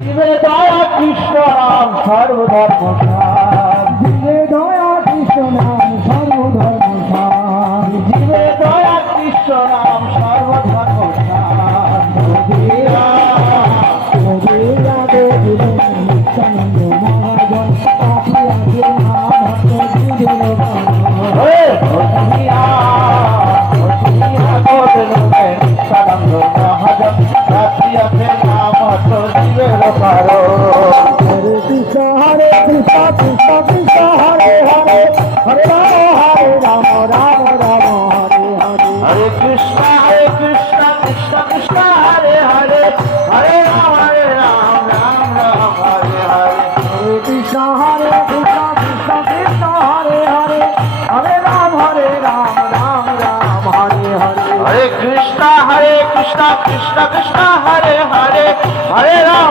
জীবে দয়া কৃষ্ণ নাম সর্বধর্ম সার, জীবে দয়া কৃষ্ণ নাম সর্বধর্ম সার, জীবে দয়া কৃষ্ণ নাম সর্বধর্ম সার। কবিরা দেখিলেন নিত্যানন্দ মহাজন, পাপিয়াকে মহাভক্ত দিলেন বাণ। হে বসিয়া বসিয়া বদলুবে নিত্যানন্দ মহাজন, রাত্রিয়াতে নাম তো জীবের পারো। হরে কৃষ্ণ কৃষ্ণ কৃষ্ণ কৃষ্ণ হরে হরে, হরে রাম রাম রাম হরে হরে। হরে কৃষ্ণ কৃষ্ণ কৃষ্ণ হরে হরে, হরে রাম রাম রাম হরে হরে। হরে কৃষ্ণ কৃষ্ণ কৃষ্ণ হরে হরে, হরে রাম রাম রাম হরে হরে। হরে কৃষ্ণ কৃষ্ণ কৃষ্ণ হরে হরে, হরে রাম